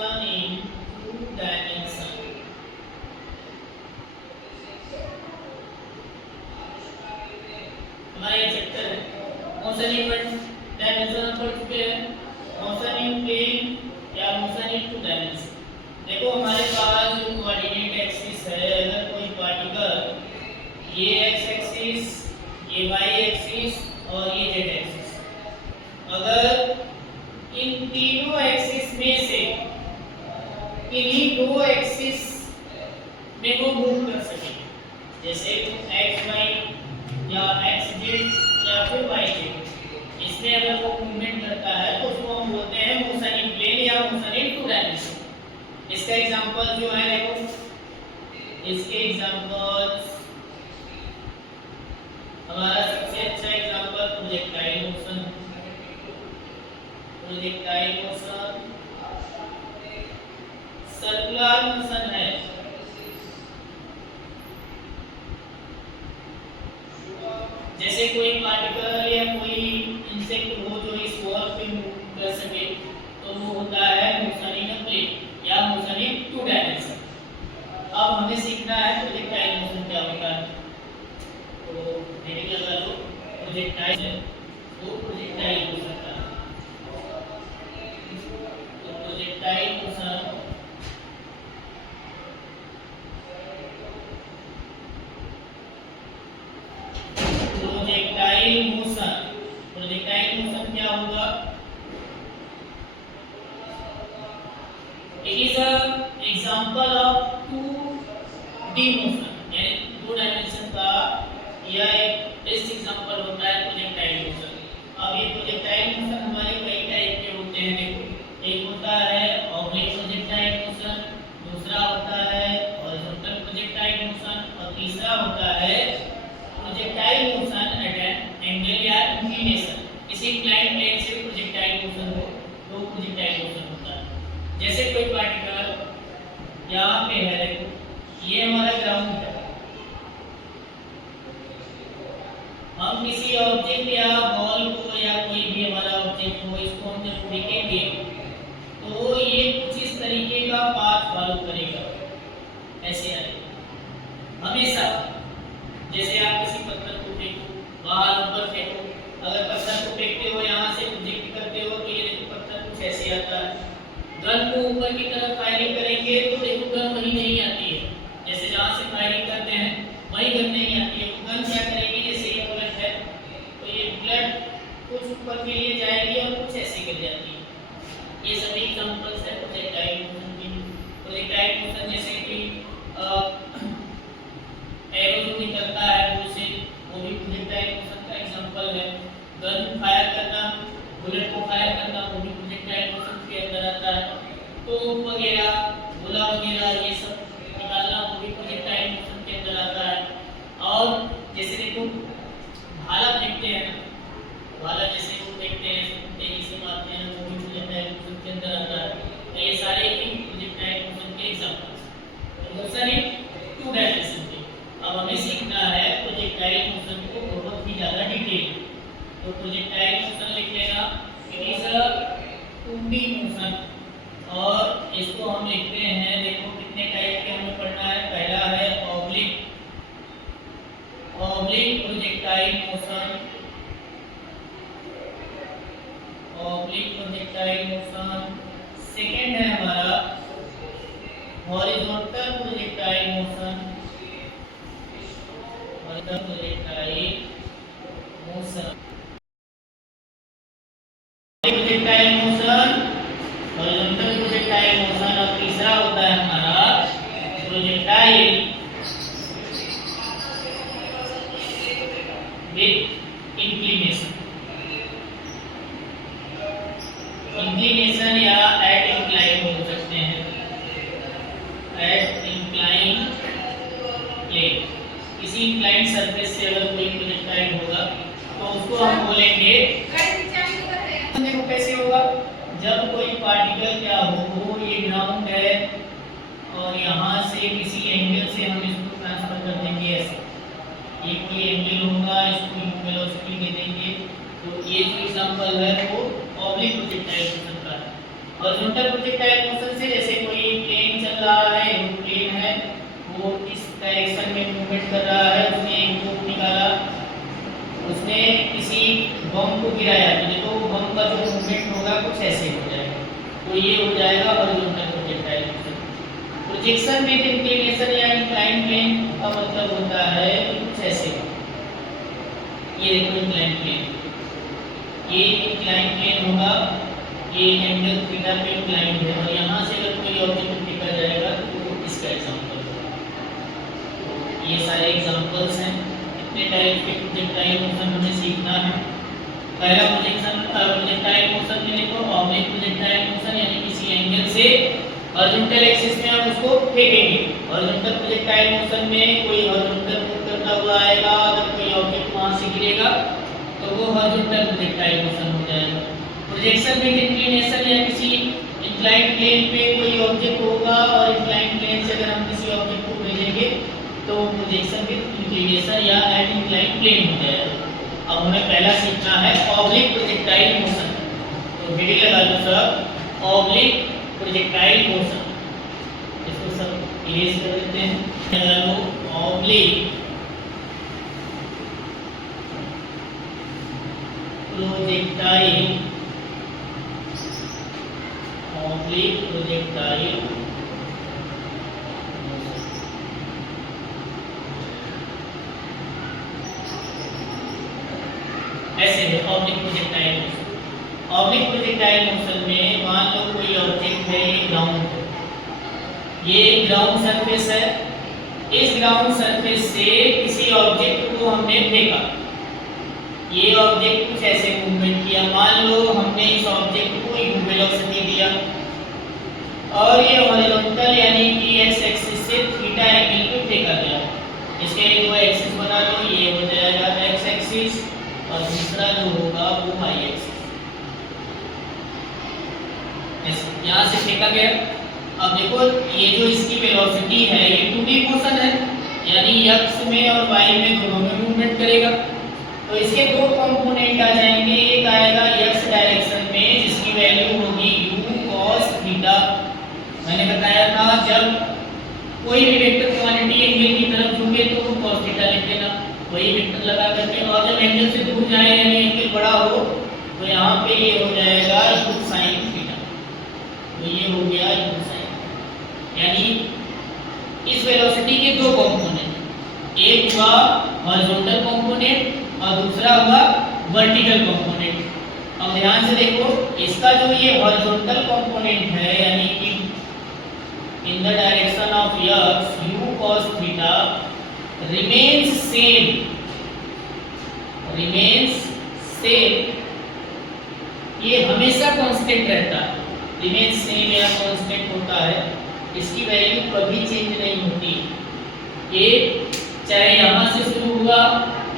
motion in two dimension. हमारा ये chapter है मोशन इन वन डायमेंशन हम पढ़ चुके हैं, मोशन इन प्लेन या मोशन इन टू डायमेंशन। देखो हमारे पास जो कोऑर्डिनेट एक्सिस है, अगर कोई पार्टिकल ये एक्स एक्सिस, ये वाई एक्सिस और ये जेड एक्सिस, अगर इन तीनों एक्सिस में से किन्हीं दो एक्सिस में वो मूव कर सके, जैसे एक्स वाई या एक्स जेड या फिर वाई जेड, इसमें अगर वो मूवमेंट करता है तो उसको हम बोलते हैं मोशन इन प्लेन या मोशन इन टू डायमेंशन। इसका एग्जांपल जो है देखो, इसके एग्जांपल्स हमारा सबसे अच्छा example projectile motion, projectile motion circular motion है। जैसे कोई पार्टिकल या कोई इंसेक्ट हो जो इस वर्क पे मूव कर सके तो वो होता है मोशन इन प्लेन या मोशन इन टू डायमेंशन। अब हमें सीखना है प्रोजेक्टाइल मोशन क्या होता है, तो हेडिंग लगा लो प्रोजेक्टाइल है, तो प्रोजेक्टाइल मोशन का, तो प्रोजेक्टाइल मोशन प्रोजेक्टाइल मोशन क्या होगा, it is a example of 2D motion, यानी दो डायमेंशन का यह एक बेस्ट एग्जांपल होता है प्रोजेक्टाइल मोशन। अब ये प्रोजेक्टाइल मोशन हमारे कई टाइप के होते हैं, देखो एक होता है ऑब्लिक प्रोजेक्टाइल मोशन, दूसरा होता है हॉरिजॉन्टल प्रोजेक्टाइल मोशन और तीसरा होता है projectile motion at an angle या इंक्लिनेशन। किसी इंक्लाइंड प्लेन से प्रोजेक्टाइल मोशन हो तो प्रोजेक्टाइल मोशन होता है। जैसे कोई पार्टिकल यहाँ पे है, देखो ये हमारा ग्राउंड है, हम किसी ऑब्जेक्ट या बॉल को या कोई भी हमारा ऑब्जेक्ट हो, इसको हम जब फेंकेंगे तो ये कुछ इस तरीके का पाथ फॉलो करेगा, ऐसे आएगा हमेशा। जैसे आप किसी पत्थर को फेंको, बाहर ऊपर फेंको, अगर पत्थर को फेंकते हो यहाँ से प्रोजेक्ट करते हो तो ये देखो पत्थर कुछ ऐसे आता है। गन को ऊपर की तरफ फायरिंग करेंगे तो देखो गन वहीं नहीं आती है, जैसे जहाँ से फायरिंग करते हैं वही गन नहीं आती है। तो गन क्या करेगी, जैसे ये बुलेट है तो ये बुलेट कुछ ऊपर के लिए जाएगी और कुछ ऐसे गिर जाती है। ये सभी एग्जांपल्स है प्रोजेक्टाइल मोशन की। प्रोजेक्टाइल मोशन जैसे कि एरो जो निकलता है वो से, वो भी प्रोजेक्टाइल मोशन का एग्जांपल है। गन फायर करना, बुलेट को फायर करना, वो भी प्रोजेक्टाइल मोशन के अंदर आता है। तो वगैरह गोला वगैरह ये सब निकालना वो भी प्रोजेक्टाइल मोशन के अंदर आता है। और जैसे देखो भाला फेंकते हैं ना, भाला जैसे वो फेंकते हैं तेजी से मारते हैं, वो भी प्रोजेक्टाइल मोशन के अंदर आता है। तो ये सारे ही प्रोजेक्टाइल मोशन के एग्जांपल्स हैं। मोशन इन टू डायमेंशन के अब हमें सीखना है प्रोजेक्टाइल मोशन को बहुत ही ज़्यादा डिटेल। तो प्रोजेक्टाइल मोशन लिख लेना, it is a 2D motion, और इसको हम लिखते हैं, देखो कितने टाइप के हमें पढ़ना है। पहला है oblique, oblique projectile motion, oblique projectile motion. Second है हमारा horizontal projectile motion, horizontal projectile motion, projectile motion, horizontal projectile motion. और तीसरा होता है हमारा प्रोजेक्टाइल विद इंक्लिनेशन, इंक्लिनेशन या एट इंक्लाइन हो सकते हैं, एट इंक्लाइन प्लेन। किसी इंक्लाइन सरफेस से अगर कोई प्रोजेक्टाइल होगा तो उसको हम बोलेंगे, देखो कैसे होगा, जब कोई पार्टिकल क्या हो, ये ग्राउंड है और यहाँ से किसी एंगल से हम इसको ट्रांसफर कर देंगे ऐसे, ये कोई एंगल होगा, इसको वेलोसिटी दे देंगे। तो ये जो एग्जांपल है वो ऑब्लिक प्रोजेक्टाइल मोशन का है। हॉरिजॉन्टल प्रोजेक्टाइल मोशन से को गिराया तो बम का जो मूवमेंट होगा कुछ ऐसे हो जाएगा, तो ये हो जाएगा horizontal projectile motion. Projection with inclination या इंक्लाइंड प्लेन का मतलब होता है कुछ ऐसे, ये देखो इंक्लाइंड प्लेन, ये इंक्लाइंड प्लेन होगा, ये एंगल थीटा पे इंक्लाइंड है और यहाँ से अगर कोई ऑब्जेक्ट फेंका जाएगा तो इसका एग्जांपल होगा। तो ये सारे एग्जांपल्स हैं, कितने टाइप के प्रोजेक्टाइल मोशन हमें सीखना है। पहला प्रोजेक्टाइल मोशन में देखो ऑब्लिक प्रोजेक्टाइल मोशन, यानी किसी एंगल से हॉरिजॉन्टल एक्सिस में हम उसको फेंकेंगे। हॉरिजॉन्टल प्रोजेक्टाइल मोशन में कोई हॉरिजॉन्टल मूव करता हुआ आएगा, अगर कोई ऑब्जेक्ट वहां से गिरेगा तो वो हॉरिजॉन्टल प्रोजेक्टाइल मोशन हो जाएगा। प्रोजेक्शन विद इंक्लिनेशन या किसी इंक्लाइंड प्लेन पे कोई ऑब्जेक्ट होगा और इंक्लाइंड प्लेन से अगर हम किसी ऑब्जेक्ट को भेजेंगे तो प्रोजेक्शन विद इंक्लिनेशन या एट इंक्लाइंड प्लेन हो जाएगा। अब हमें पहला सीखना है ऑब्लिक प्रोजेक्टाइल मोशन, तो हेडिंग लगा लो सर ऑब्लिक प्रोजेक्टाइल मोशन, इसको सब इरेज कर देते हैं। लगा लो ऑब्लिक प्रोजेक्टाइल, ऑब्लिक प्रोजेक्टाइल ऐसे है oblique projectile motion. Oblique projectile motion में मान लो कोई ऑब्जेक्ट है, ये ग्राउंड है, ये ग्राउंड सरफेस है, इस ग्राउंड सरफेस से किसी ऑब्जेक्ट को हमने फेंका, ये ऑब्जेक्ट कुछ ऐसे मूवमेंट किया, मान लो हमने इस ऑब्जेक्ट को u वेलोसिटी दिया और ये हॉरिजॉन्टल यानी कि x एक्सिस से थीटा एंगल पे फेंका गया। इसके दो एक्सिस बना लो, ये हो जाएगा x एक्सिस और दूसरा जो होगा वो y एक्सिस। यहाँ से फेंका गया, अब देखो ये जो इसकी वेलोसिटी है ये 2D मोशन है, यानी x में और y में दोनों में मूवमेंट करेगा। तो इसके दो कंपोनेंट आ जाएंगे, एक आएगा x डायरेक्शन में जिसकी वैल्यू होगी u cos थीटा। मैंने बताया था जब कोई भी वेक्टर क्वांटिटी एंगल की तरफ झुके तो वो cos थीटा लिख देना, वही वेक्टर लगा करके, और जब एंगल से दूर जाए यानी एंगल बड़ा हो तो यहाँ पे ये हो जाएगा u sin थीटा, तो ये हो गया u sin, यानी इस वेलोसिटी के दो कंपोनेंट, एक हुआ हॉरिजॉन्टल कंपोनेंट और दूसरा हुआ वर्टिकल कंपोनेंट। अब ध्यान से देखो इसका जो ये हॉरिजॉन्टल कंपोनेंट है यानी कि in the direction of x u cos theta remains same, ये हमेशा कांस्टेंट रहता है, remains same या कांस्टेंट होता है, इसकी वैल्यू कभी चेंज नहीं होती। ये चाहे यहाँ से शुरू हुआ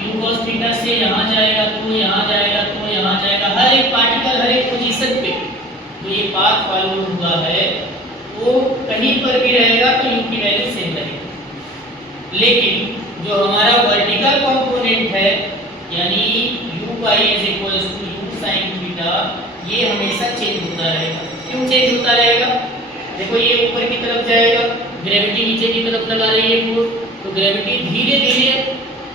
u cos थीटा से यहाँ जाएगा तो यहाँ जाएगा तो यहाँ जाएगा, हर एक पार्टिकल हर एक पोजीशन पे तो ये पाथ फॉलो हुआ है वो कहीं पर भी रहेगा तो u की वैल्यू सेम रहेगी। लेकिन जो हमारा वर्टिकल कंपोनेंट है यानी u is equals to u sin theta, ये हमेशा चेंज होता रहेगा। क्यों चेंज होता रहेगा? देखो ये ऊपर की तरफ जाएगा, ग्रेविटी नीचे की तरफ लगा रही है फोर्स, तो ग्रेविटी धीरे धीरे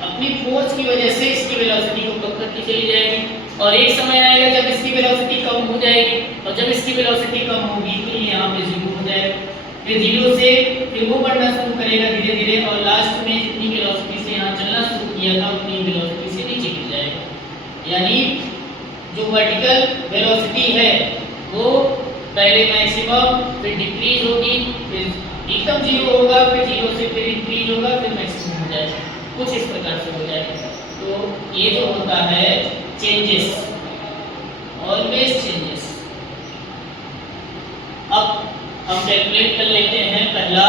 अपनी फोर्स की वजह से इसकी वेलोसिटी को कम करती चली जाएगी और एक समय आएगा जब इसकी वेलोसिटी कम हो जाएगी और जब इसकी वेलोसिटी कम होगी तो ये यहाँ पे जीरो हो जाएगा, फिर जीरो से फिर वो बढ़ना शुरू करेगा धीरे धीरे और लास्ट में जितनी वेलोसिटी से यहाँ चलना शुरू किया था उतनी वेलोसिटी से नीचे गिर जाएगा। यानी जो वर्टिकल वेलोसिटी है वो पहले मैक्सिमम फिर डिक्रीज होगी फिर एकदम जीरो होगा फिर जीरो से फिर इंक्रीज होगा फिर मैक्सिमम हो जाएगा, कुछ इस प्रकार से हो जाएगा। तो ये जो होता है चेंजेस, ऑलवेज चेंजेस। अब हम कैलकुलेट कर लेते हैं पहला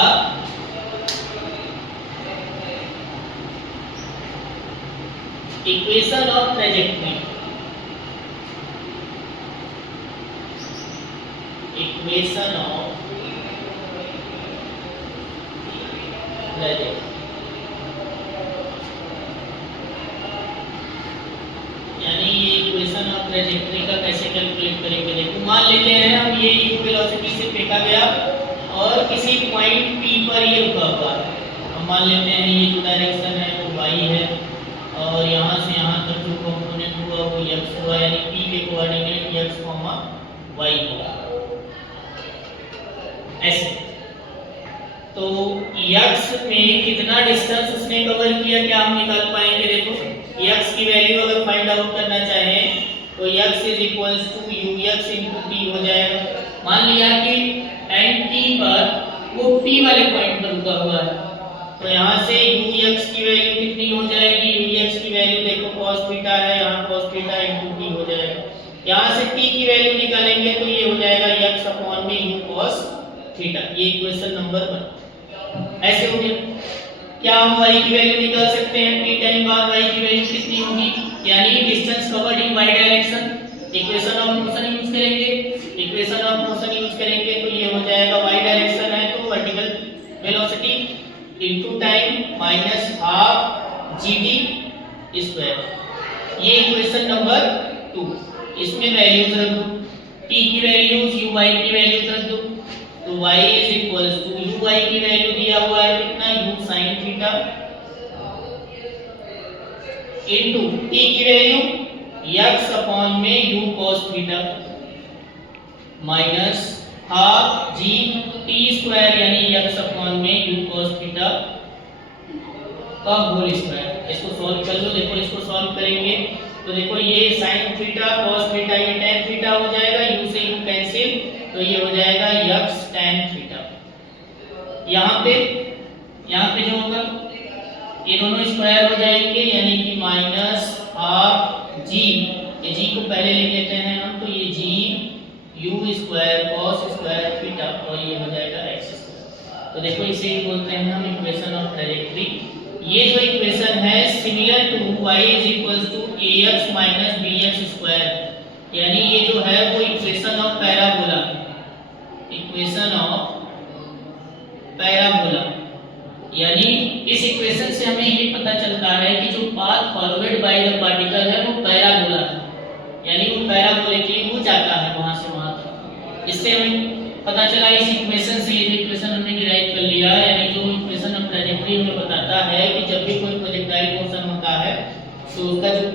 equation of trajectory, equation of trajectory, यानी ये इक्वेशन ऑफ ट्रेजेक्टरी का कैसे कैलकुलेट करेंगे। देखो मान लेते हैं हम ये वेलोसिटी से फेंका गया और किसी पॉइंट P पर ये रुका हुआ है, हम मान लेते हैं ये जो डायरेक्शन है वो y है और यहाँ से यहाँ तक जो कंपोनेंट हुआ वो x इक्वल्स टू वाई, यानी p के कोऑर्डिनेट x, y होगा ऐसे। तो x में कितना डिस्टेंस उसने कवर किया क्या हम निकाल पाएंगे। देखो x की वैल्यू अगर फाइंड आउट करना चाहें तो x is equals to ux into t हो जाएगा। मान लिया कि टाइम t पर वो p वाले पॉइंट पर रुका हुआ है, तो यहाँ से ux की वैल्यू कितनी हो जाएगी। ux की वैल्यू देखो cos थीटा है, यहाँ cos थीटा इनटू t हो जाएगा। यहाँ से t की वैल्यू निकालेंगे तो ये हो जाएगा x अपॉन में u cos थीटा। ये इक्वेशन नंबर 1 ऐसे हो गया। क्या हम y की वैल्यू निकाल सकते हैं। t टाइम बाद y की वैल्यू कितनी होगी, यानी distance covered in y direction. Equation of motion use करेंगे, इक्वेशन ऑफ मोशन यूज करेंगे तो ये हो जाएगा y डायरेक्शन है तो vertical velocity into time minus half gt square. ये इक्वेशन नंबर 2। इसमें वैल्यूज रख दो, t की वैल्यूज uy की वैल्यूज रख दो, तो y is equals to uy की वैल्यू दिया हुआ है कितना u sin theta into t की वैल्यू x अपॉन में u cos theta minus half g t square यानी x अपॉन में u cos थीटा का होल स्क्वायर। इसको सॉल्व कर लो। देखो इसको सॉल्व करेंगे तो देखो ये sin थीटा cos थीटा ये tan थीटा हो जाएगा, u से u कैंसिल तो ये हो जाएगा x tan थीटा। यहाँ पे जो होगा ये दोनों स्क्वायर हो जाएंगे यानी कि माइनस हाफ जी, ये जी को पहले लिख लेते हैं हम, तो ये g u square cos square theta और ये हो जाएगा x स्क्वायर। तो देखो इसे ही बोलते हैं हम इक्वेशन ऑफ ट्रैजेक्टरी। ये जो इक्वेशन है similar to y is equals to ax minus bx square, यानी ये जो है वो equation of parabola, equation of parabola. यानी इस इक्वेशन से हमें ये पता चलता है कि जो path forward by the particle है वो पैराबोला है, यानी वो पैराबोले के लिए वो जाता है वहां से वहां तक। इससे हमें पता चला इस इक्वेशन से, ये इक्वेशन हमने डिराइव कर लिया, यानी जो इक्वेशन ऑफ ट्रैजेक्टरी हमें बताता है कि जब भी कोई प्रोजेक्टाइल मोशन होता है तो उसका जो